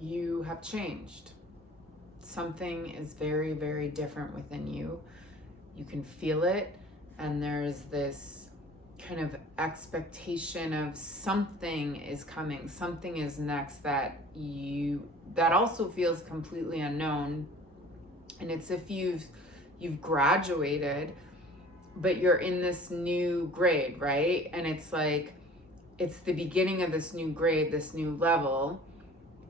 you have changed. Something is very, very different within you. You can feel it, and there's this kind of expectation of something is coming, something is next that also feels completely unknown. And it's if you've graduated, but you're in this new grade, right? And it's like it's the beginning of this new grade, this new level.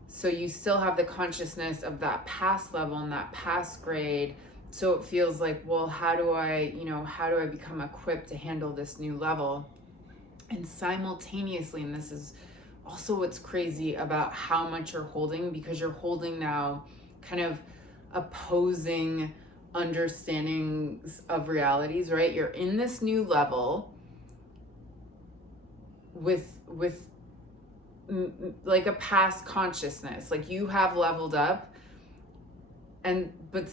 So you still have the consciousness of that past level and that past grade. So it feels like, well, how do I become equipped to handle this new level? And simultaneously, and this is also what's crazy about how much you're holding, because you're holding now kind of opposing understandings of realities, right? You're in this new level with like a past consciousness, like you have leveled up, but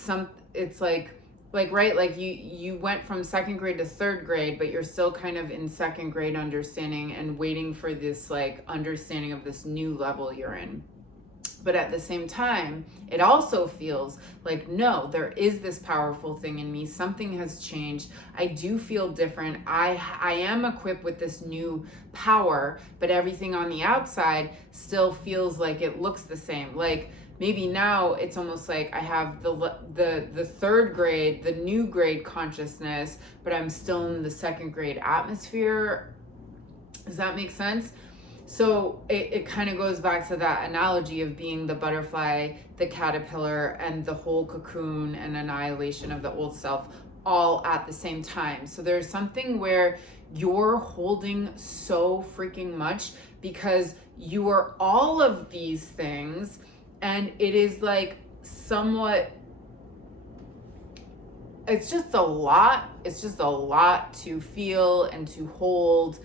it's like right, like you went from second grade to third grade, but you're still kind of in second grade understanding and waiting for this like understanding of this new level you're in. But at the same time, it also feels like, no, there is this powerful thing in me. Something has changed. I do feel different. I am equipped with this new power, but everything on the outside still feels like it looks the same. Like maybe now it's almost like I have the third grade, the new grade consciousness, but I'm still in the second grade atmosphere. Does that make sense? So it kind of goes back to that analogy of being the butterfly, the caterpillar, and the whole cocoon and annihilation of the old self all at the same time. So there's something where you're holding so freaking much because you are all of these things, and it is like somewhat, it's just a lot to feel and to hold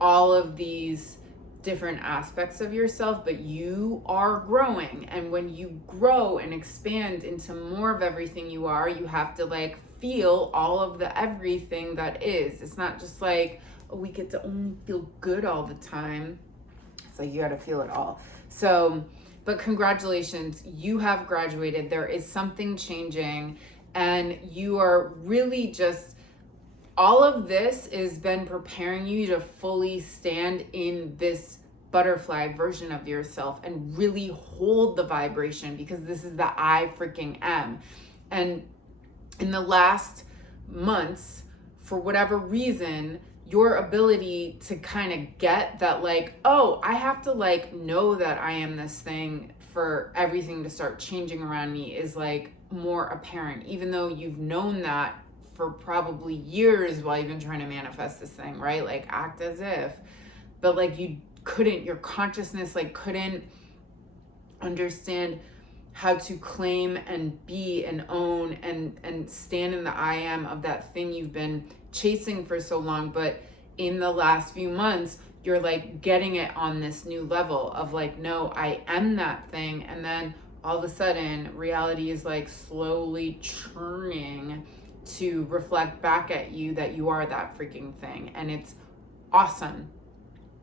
all of these different aspects of yourself, but you are growing. And when you grow and expand into more of everything you are, you have to like feel all of the everything that is. It's not just like, oh, we get to only feel good all the time. It's like you got to feel it all. So, but congratulations, you have graduated. There is something changing, and you are really just, all of this has been preparing you to fully stand in this butterfly version of yourself and really hold the vibration, because this is the I freaking am. And in the last months, for whatever reason, your ability to kind of get that, like, oh, I have to like know that I am this thing for everything to start changing around me is like more apparent, even though you've known that for probably years while you've been trying to manifest this thing, right? Like act as if, but like your consciousness like couldn't understand how to claim and be and own and stand in the I am of that thing you've been chasing for so long. But in the last few months, you're like getting it on this new level of like, no, I am that thing. And then all of a sudden reality is like slowly churning to reflect back at you that you are that freaking thing. And it's awesome.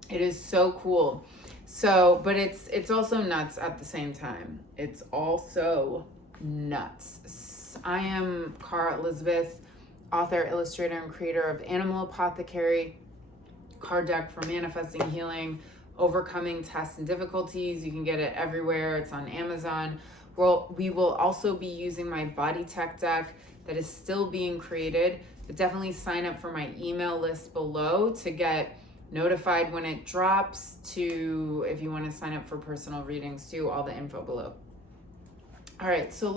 It is so cool. So, but it's also nuts at the same time. It's also nuts. I am Cara Elizabeth, author, illustrator, and creator of Animal Apothecary, card deck for manifesting, healing, overcoming tests and difficulties. You can get it everywhere. It's on Amazon. Well, we will also be using my body tech deck that is still being created, but definitely sign up for my email list below to get notified when it drops, to if you want to sign up for personal readings too, all the info below. All right, so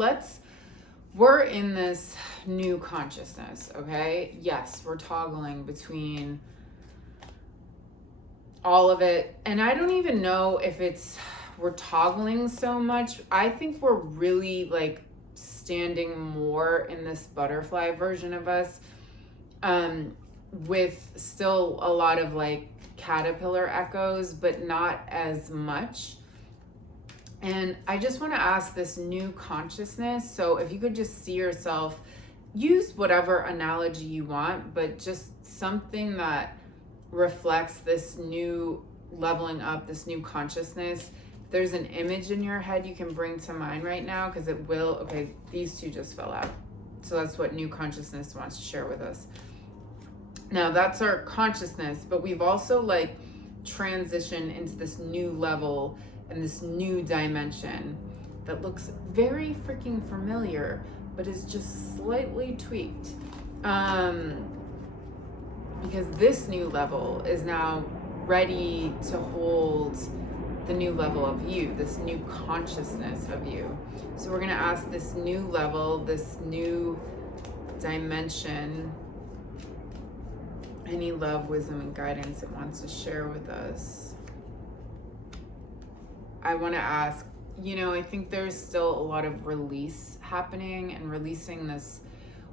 we're in this new consciousness, okay? Yes, we're toggling between all of it, and I don't even know if we're toggling so much. I think we're really like standing more in this butterfly version of us, with still a lot of like caterpillar echoes, but not as much. And I just want to ask this new consciousness. So if you could just see yourself, use whatever analogy you want, but just something that reflects this new leveling up, this new consciousness, there's an image in your head you can bring to mind right now, because it will. Okay, these two just fell out. So that's what new consciousness wants to share with us. Now that's our consciousness, but we've also like transitioned into this new level and this new dimension that looks very freaking familiar, but is just slightly tweaked. Because this new level is now ready to hold the new level of you, this new consciousness of you. So we're gonna ask this new level, this new dimension, any love, wisdom, and guidance it wants to share with us. I want to ask, I think there's still a lot of release happening, and releasing this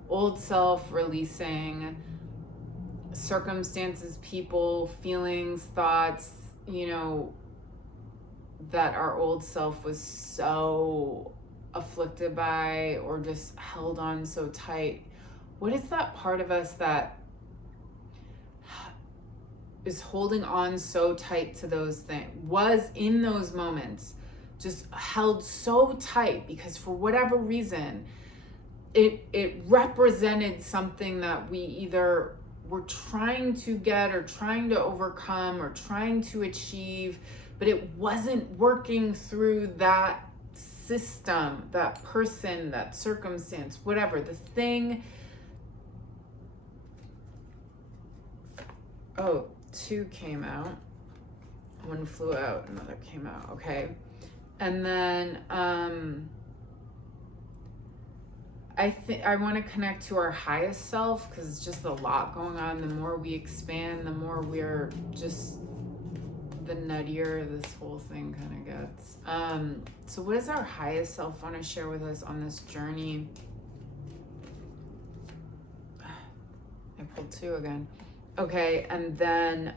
old self, releasing circumstances, people, feelings, thoughts, that our old self was so afflicted by or just held on so tight. What is that part of us that is holding on so tight to those things, was in those moments just held so tight because for whatever reason it represented something that we either were trying to get or trying to overcome or trying to achieve, but it wasn't working through that system, that person, that circumstance, whatever the thing. Oh, two came out, one flew out, another came out. Okay. And then I think I want to connect to our highest self, because it's just a lot going on. The more we expand, the more we're just, the nuttier this whole thing kind of gets. So what does our highest self want to share with us on this journey? I pulled two again. Okay, and then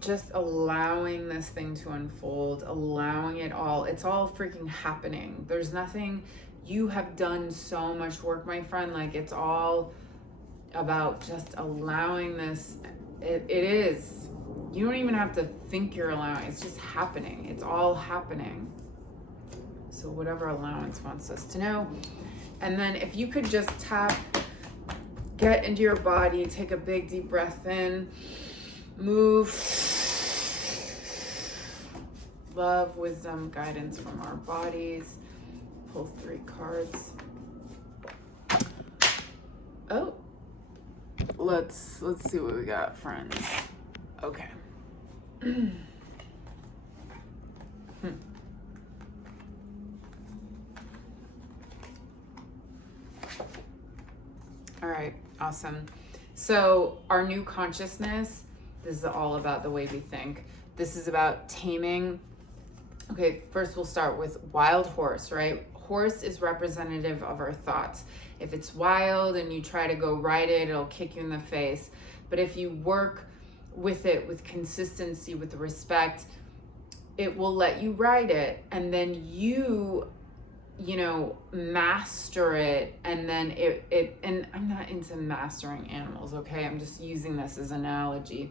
just allowing this thing to unfold, allowing it all. It's all freaking happening. There's nothing, you have done so much work, my friend. Like, it's all about just allowing this. It is. You don't even have to think you're allowing. It's just happening. It's all happening. So whatever allowance wants us to know. And then if you could just get into your body, take a big deep breath in, move, love, wisdom, guidance from our bodies. Pull 3 cards. Oh, let's see what we got, friends. Okay. All right, awesome. So our new consciousness, this is all about the way we think. This is about taming. Okay, first we'll start with wild horse, right? Horse is representative of our thoughts. If it's wild and you try to go ride it, it'll kick you in the face. But if you work with it with consistency, with respect, it will let you ride it. And then you master it, and then it and I'm not into mastering animals, okay? I'm just using this as an analogy.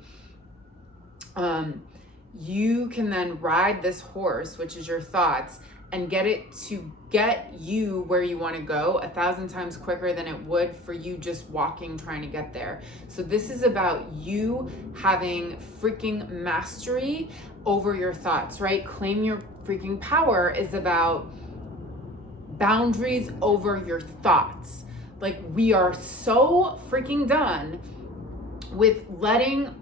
You can then ride this horse, which is your thoughts, and get it to get you where you want to go 1,000 times quicker than it would for you just walking, trying to get there. So this is about you having freaking mastery over your thoughts, right? Claim your freaking power is about boundaries over your thoughts. Like, we are so freaking done with letting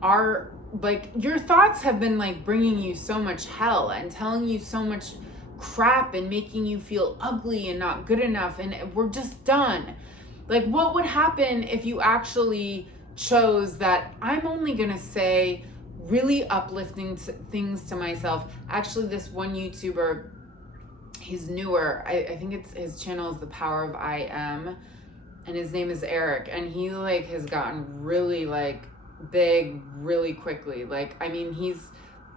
your thoughts have been like bringing you so much hell and telling you so much crap and making you feel ugly and not good enough, and we're just done. Like, what would happen if you actually chose that I'm only gonna say really uplifting things to myself? Actually, this one YouTuber, he's newer. I think his channel is The Power of I Am, and his name is Eric, and he has gotten really big really quickly. He's,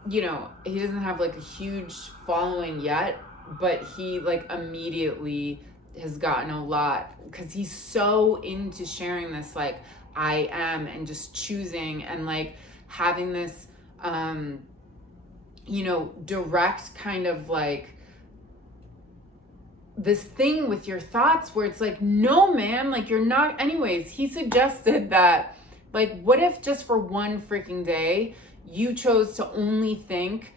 he doesn't have a huge following yet, but he immediately has gotten a lot because he's so into sharing this I am, and just choosing and having this direct kind of like this thing with your thoughts where it's like, no, man, like you're not. Anyways, he suggested that, like, what if just for one freaking day you chose to only think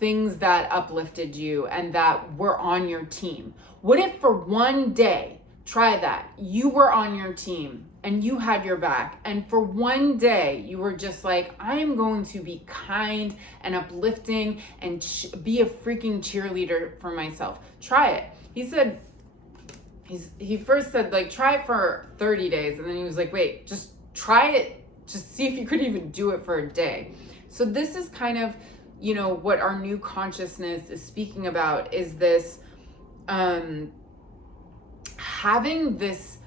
things that uplifted you and that were on your team? What if for one day, try that, you were on your team and you had your back, and for one day you were just like, I am going to be kind and uplifting and be a freaking cheerleader for myself. Try it. He said, he first said, like, try it for 30 days. And then he was like, wait, just try it. Just see if you could even do it for a day. So this is kind of, what our new consciousness is speaking about, is this, having this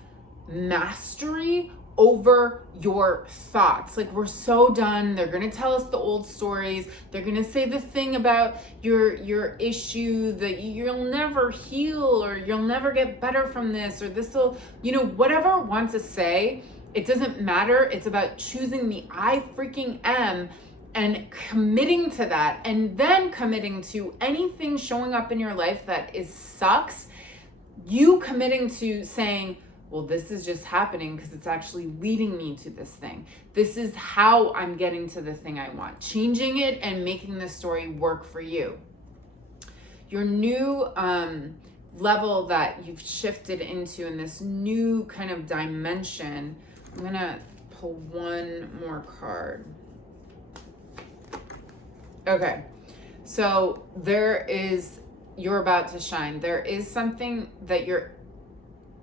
mastery over your thoughts. Like, we're so done. They're going to tell us the old stories. They're going to say the thing about your issue that you'll never heal, or you'll never get better from this, or this will, whatever it wants to say. It doesn't matter. It's about choosing the I freaking am and committing to that, and then committing to anything showing up in your life that sucks. You committing to saying, well, this is just happening because it's actually leading me to this thing. This is how I'm getting to the thing I want. Changing it and making the story work for you. Your new level that you've shifted into in this new kind of dimension. I'm going to pull one more card. Okay. So you're about to shine. There is something that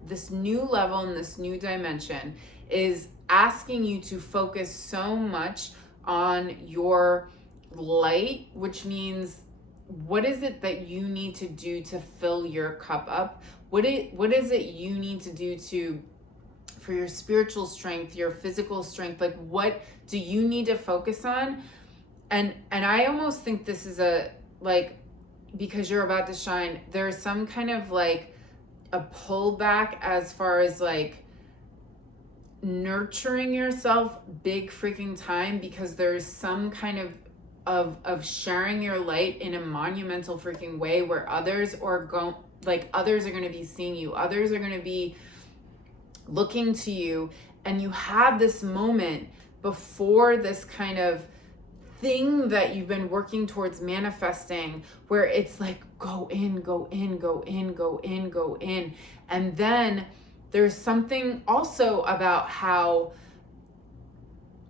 this new level and this new dimension is asking you to focus so much on your light, which means, what is it that you need to do to fill your cup up? What is it you need to do for your spiritual strength, your physical strength? Like, what do you need to focus on? And I almost think this is because you're about to shine, there's some kind of like a pullback as far as like nurturing yourself big freaking time, because there's some kind of sharing your light in a monumental freaking way where others are going to be seeing you. Others are going to be looking to you, and you have this moment before this kind of thing that you've been working towards manifesting, where it's like, go in, go in, go in, go in, go in. And then there's something also about how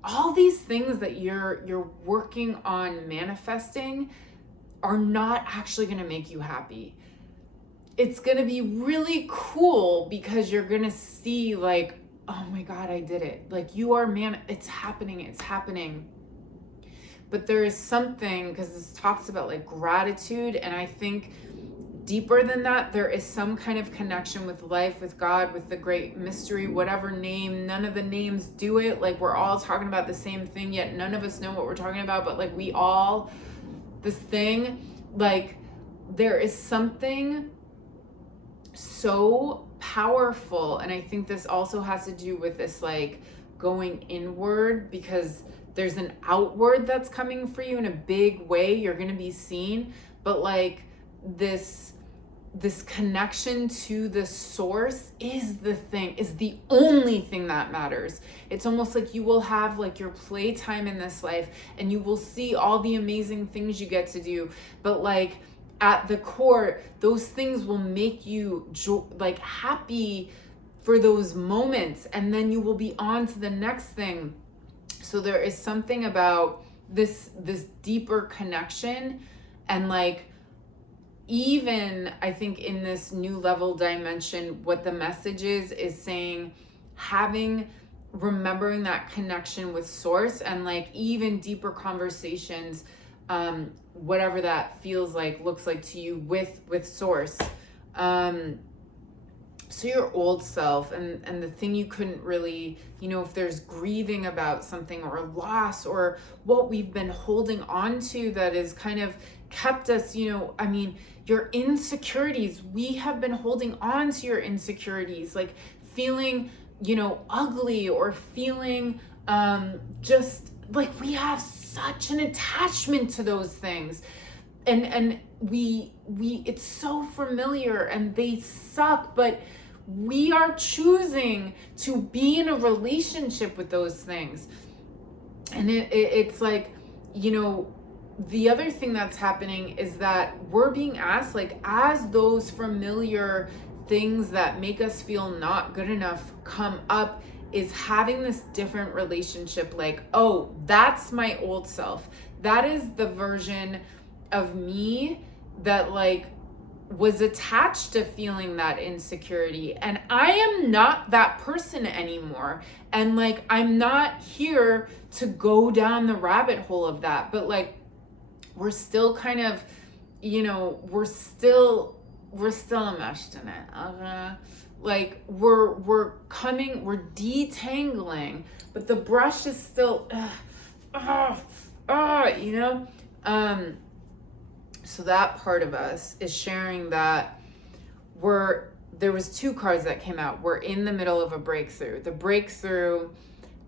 all these things that you're working on manifesting are not actually going to make you happy. It's going to be really cool because you're going to see like, oh my God, I did it. Like, it's happening. But there is something, because this talks about like gratitude, and I think deeper than that, there is some kind of connection with life, with God, with the great mystery, whatever name. None of the names do it. Like, we're all talking about the same thing, yet none of us know what we're talking about. But like, this thing, like, there is something so powerful. And I think this also has to do with this like going inward, because there's an outward that's coming for you in a big way. You're going to be seen, but like this connection to the source is the only thing that matters. It's almost like you will have like your playtime in this life, and you will see all the amazing things you get to do. But like at the core, those things will make you like happy for those moments, and then you will be on to the next thing. So there is something about this deeper connection, and like, even I think in this new level dimension, what the message is saying, remembering that connection with source, and like even deeper conversations, whatever that feels like, looks like to you with source. So your old self and the thing you couldn't really, if there's grieving about something or loss, or what we've been holding on to that has kind of kept us, your insecurities, we have been holding on to your insecurities, like feeling, ugly, or feeling just like we have such an attachment to those things. And we it's so familiar and they suck, but we are choosing to be in a relationship with those things. And it's like, you know, the other thing that's happening is that we're being asked, like, as those familiar things that make us feel not good enough come up, is having this different relationship, like, oh, that's my old self. That is the version of me that like was attached to feeling that insecurity, and I am not that person anymore. And like, I'm not here to go down the rabbit hole of that, but like, we're still kind of, you know, we're still enmeshed in it. Like we're detangling, but the brush is still, you know? So that part of us is sharing that there was 2 cards that came out. We're in the middle of a breakthrough. The breakthrough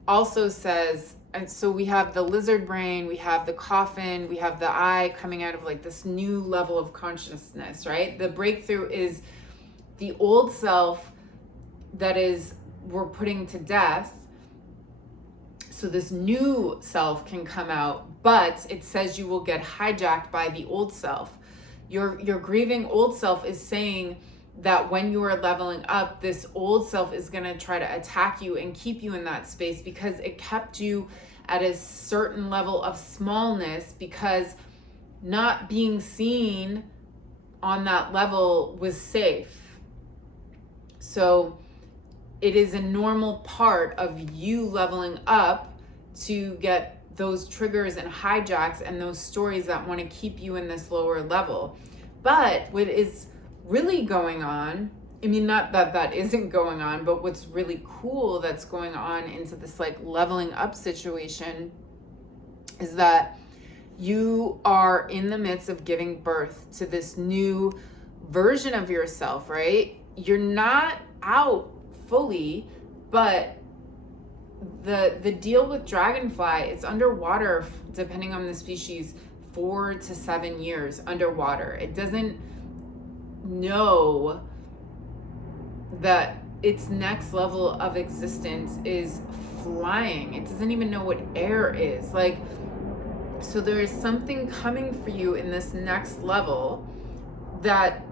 also says, and so we have the lizard brain, we have the coffin, we have the eye coming out of like this new level of consciousness, right? The breakthrough is the old self that is, we're putting to death, so this new self can come out, but it says you will get hijacked by the old self. Your grieving old self is saying that when you are leveling up, this old self is going to try to attack you and keep you in that space because it kept you at a certain level of smallness, because not being seen on that level was safe. So it is a normal part of you leveling up to get those triggers and hijacks and those stories that want to keep you in this lower level. But what is really going on, I mean, not that that isn't going on, but what's really cool that's going on into this like leveling up situation is that you are in the midst of giving birth to this new version of yourself, right? You're not out fully, but the deal with dragonfly, it's underwater, depending on the species, 4 to 7 years underwater. It doesn't know that its next level of existence is flying. It doesn't even know what air is. Like, so there is something coming for you in this next level that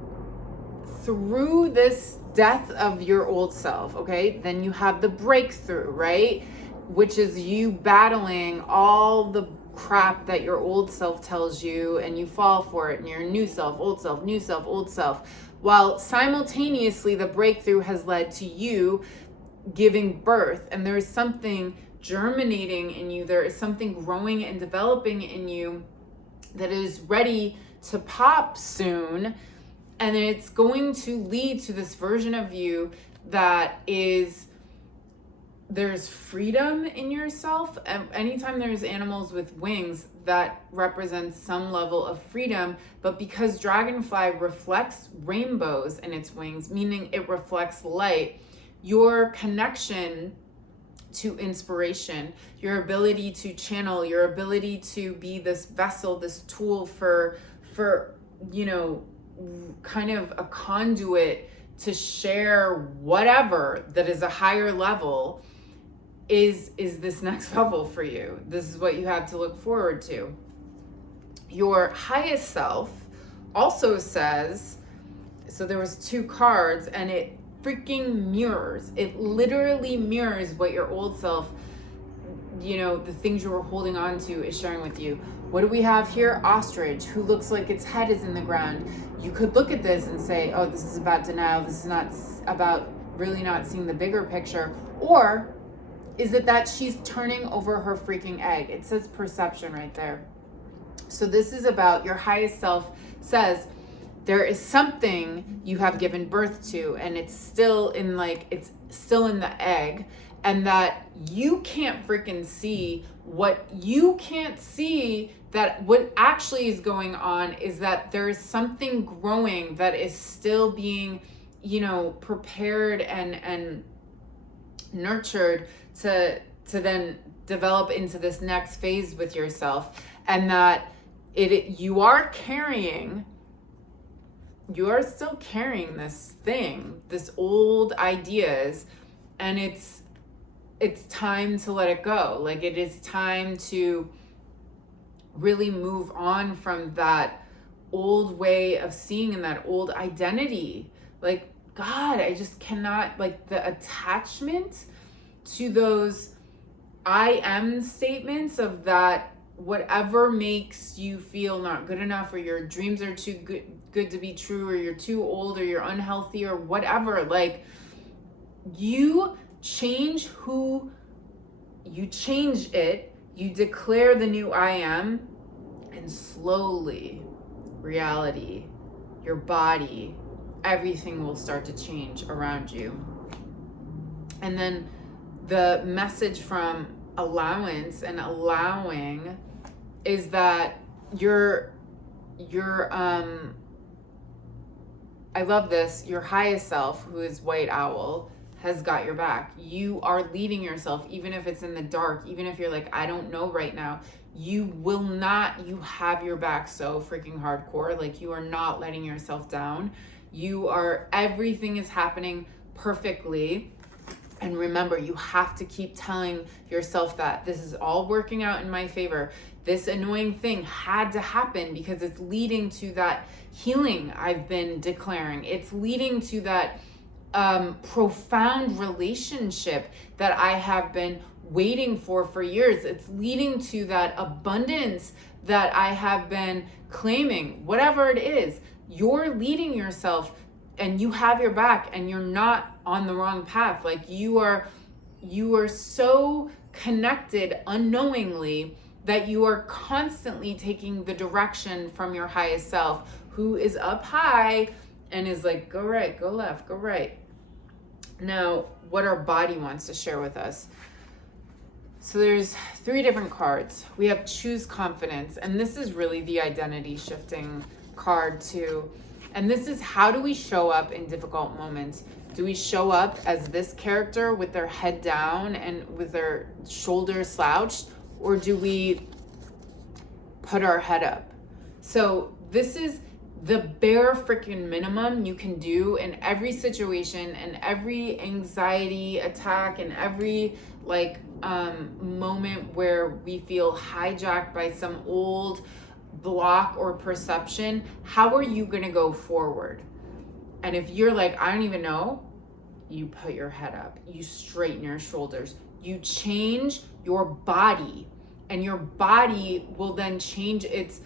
through this death of your old self, okay, then you have the breakthrough, right? Which is you battling all the crap that your old self tells you, and you fall for it, and you're a new self, old self, new self, old self. While simultaneously the breakthrough has led to you giving birth, and there is something germinating in you, there is something growing and developing in you that is ready to pop soon. And it's going to lead to this version of you that is, there's freedom in yourself. And anytime there's animals with wings, that represents some level of freedom. But because dragonfly reflects rainbows in its wings, meaning it reflects light, your connection to inspiration, your ability to channel, your ability to be this vessel, this tool for, you know, kind of a conduit to share whatever that is a higher level, is this next level for you. This is what you have to look forward to. Your highest self also says, so there was 2 cards and it freaking mirrors, it literally mirrors what your old self, you know, the things you were holding on to is sharing with you. What do we have here? Ostrich, who looks like its head is in the ground. You could look at this and say, oh, this is about denial. This is not about really not seeing the bigger picture. Or is it that she's turning over her freaking egg? It says perception right there. So this is about your highest self says there is something you have given birth to, and it's still in the egg, and that you can't freaking see. What you can't see, that what actually is going on is that there is something growing that is still being, you know, prepared and nurtured to then develop into this next phase with yourself, and that you are still carrying this thing, this old ideas, and it's time to let it go. Like, it is time to really move on from that old way of seeing and that old identity. Like, God, I just cannot, like, the attachment to those I am statements of that whatever makes you feel not good enough, or your dreams are too good to be true, or you're too old, or you're unhealthy, or whatever. Like, you change it, you declare the new I am, and slowly reality, your body, everything will start to change around you. And then the message from allowance and allowing is that your I love this, your highest self, who is White Owl, has got your back. You are leading yourself, even if it's in the dark, even if you're like, I don't know right now. You have your back so freaking hardcore. Like, you are not letting yourself down. Everything is happening perfectly. And remember, you have to keep telling yourself that this is all working out in my favor. This annoying thing had to happen because it's leading to that healing I've been declaring. It's leading to that profound relationship that I have been waiting for years. It's leading to that abundance that I have been claiming. Whatever it is, you're leading yourself, and you have your back, and you're not on the wrong path. Like, you are so connected unknowingly that you are constantly taking the direction from your highest self, who is up high and is like, go right, go left, go right. Now, what our body wants to share with us. So there's 3 different cards. We have Choose Confidence, and this is really the identity shifting card too. And this is, how do we show up in difficult moments? Do we show up as this character with their head down and with their shoulders slouched, or do we put our head up? So this is the bare freaking minimum you can do in every situation and every anxiety attack and every moment where we feel hijacked by some old block or perception. How are you going to go forward? And if you're like, I don't even know, you put your head up, you straighten your shoulders, you change your body, and your body will then change its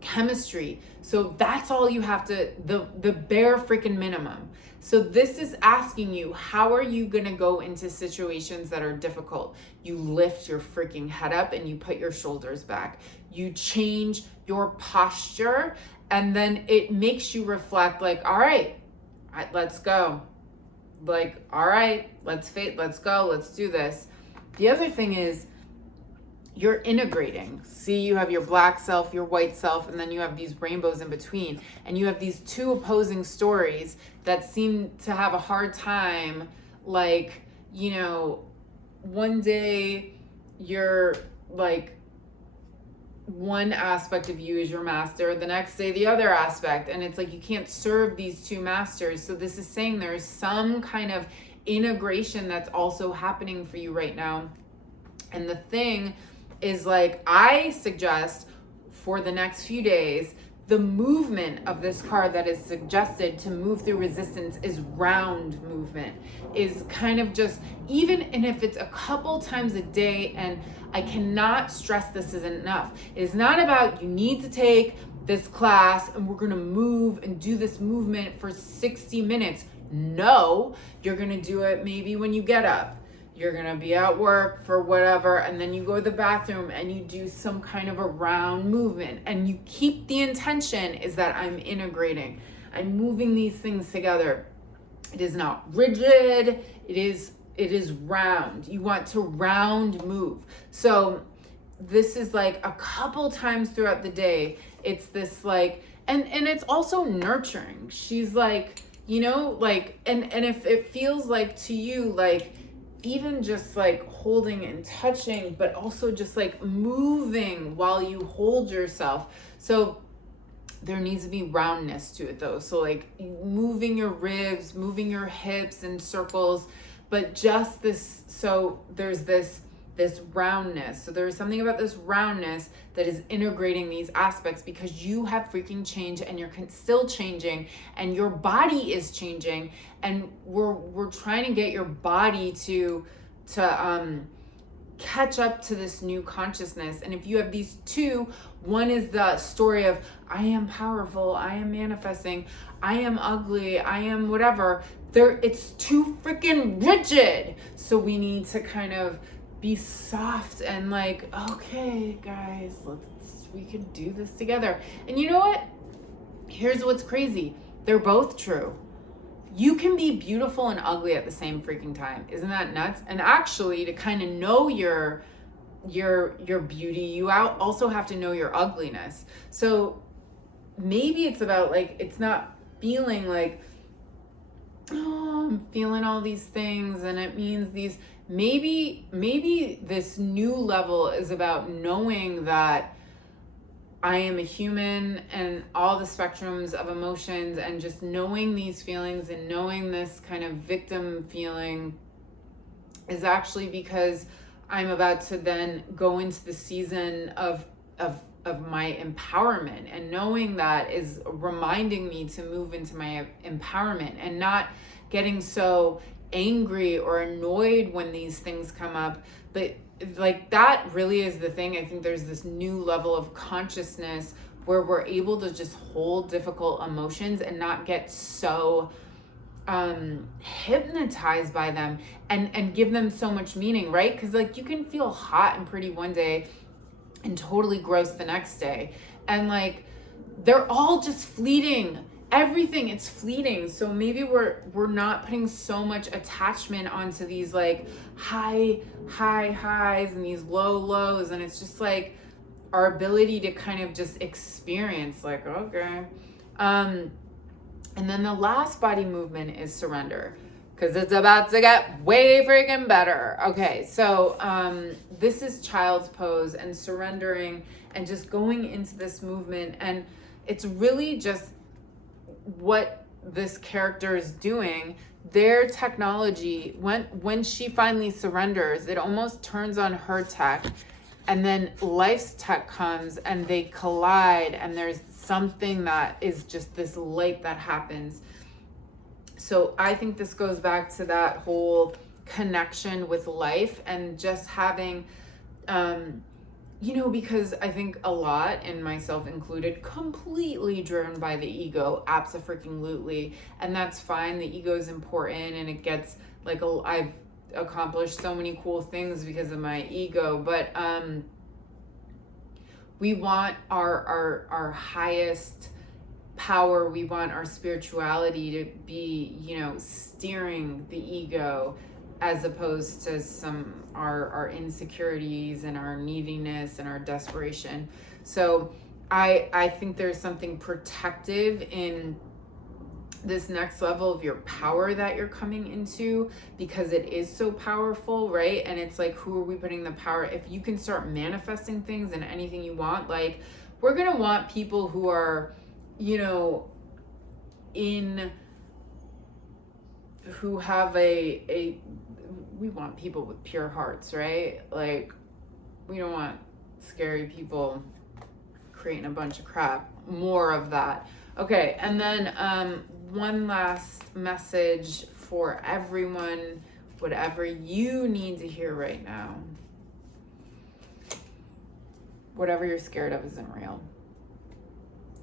chemistry. So that's all you have to, the bare freaking minimum. So this is asking you, how are you going to go into situations that are difficult? You lift your freaking head up and you put your shoulders back. You change your posture, and then it makes you reflect, like, all right, let's go. Like, all right, let's go, let's do this. The other thing is, you're integrating. See, you have your black self, your white self, and then you have these rainbows in between. And you have these 2 opposing stories that seem to have a hard time. Like, you know, one day you're like, one aspect of you is your master, the next day the other aspect. And it's like, you can't serve these 2 masters. So this is saying there's some kind of integration that's also happening for you right now. And the thing is, like, I suggest for the next few days, the movement of this card that is suggested to move through resistance is round movement, is kind of just, even, and if it's a couple times a day, and I cannot stress this is enough. It's not about, you need to take this class and we're going to move and do this movement for 60 minutes. No, you're going to do it maybe when you get up. You're going to be at work for whatever, and then you go to the bathroom and you do some kind of a round movement, and you keep the intention is that I'm integrating. I'm moving these things together. It is not rigid. It is round. You want to round move. So this is like a couple times throughout the day. It's this like, and it's also nurturing. She's like, you know, like, and if it feels like to you, like, even just like holding and touching, but also just like moving while you hold yourself. So there needs to be roundness to it though. So like moving your ribs, moving your hips in circles, but just this, so there's this roundness. So there's something about this roundness that is integrating these aspects, because you have freaking changed and you're still changing and your body is changing, and we're trying to get your body to catch up to this new consciousness. And if you have these two, one is the story of I am powerful, I am manifesting, I am ugly, I am whatever. It's too freaking rigid. So we need to kind of be soft and like, okay, guys, we can do this together. And you know what? Here's what's crazy. They're both true. You can be beautiful and ugly at the same freaking time. Isn't that nuts? And actually, to kind of know your beauty, you also have to know your ugliness. So maybe it's about like, it's not feeling like, oh, I'm feeling all these things and it means these. Maybe this new level is about knowing that I am a human and all the spectrums of emotions, and just knowing these feelings and knowing this kind of victim feeling is actually because I'm about to then go into the season of my empowerment, and knowing that is reminding me to move into my empowerment and not getting so angry or annoyed when these things come up. But like, that really is the thing. I think there's this new level of consciousness where we're able to just hold difficult emotions and not get so hypnotized by them and give them so much meaning, right? Because like, you can feel hot and pretty one day and totally gross the next day, and like, they're all just fleeting. Everything, it's fleeting. So maybe we're not putting so much attachment onto these like high highs and these low lows, and it's just like our ability to kind of just experience like, okay. And then the last body movement is surrender, because it's about to get way freaking better. Okay, so this is child's pose and surrendering and just going into this movement, and it's really just what this character is doing. Their technology, when she finally surrenders, it almost turns on her tech, and then life's tech comes and they collide, and there's something that is just this light that happens. So I think this goes back to that whole connection with life and just having because I think a lot, and myself included, completely driven by the ego, abso-freaking-lutely. And that's fine. The ego is important, and it gets like, I've accomplished so many cool things because of my ego. But we want our highest power. We want our spirituality to be, steering the ego, as opposed to our insecurities and our neediness and our desperation. So I think there's something protective in this next level of your power that you're coming into, because it is so powerful, right? And it's like, who are we putting the power? If you can start manifesting things and anything you want, like, we're gonna want people who are, who have we want people with pure hearts, right? Like, we don't want scary people creating a bunch of crap. More of that. Okay, and then one last message for everyone, whatever you need to hear right now. Whatever you're scared of isn't real.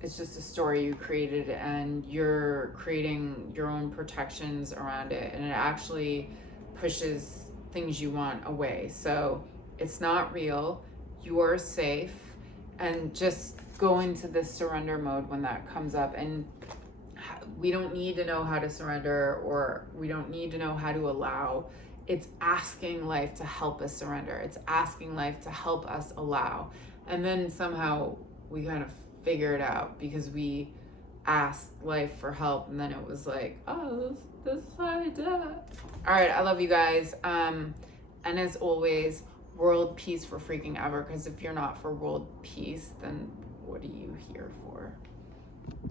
It's just a story you created, and you're creating your own protections around it, and it actually pushes things you want away. So it's not real. You are safe, and just go into this surrender mode when that comes up. And we don't need to know how to surrender, or we don't need to know how to allow. It's asking life to help us surrender. It's asking life to help us allow. And then somehow we kind of figure it out, because we asked life for help, and then it was like, oh, this is how I do it. All right, I love you guys. And as always, world peace for freaking ever, because if you're not for world peace, then what are you here for?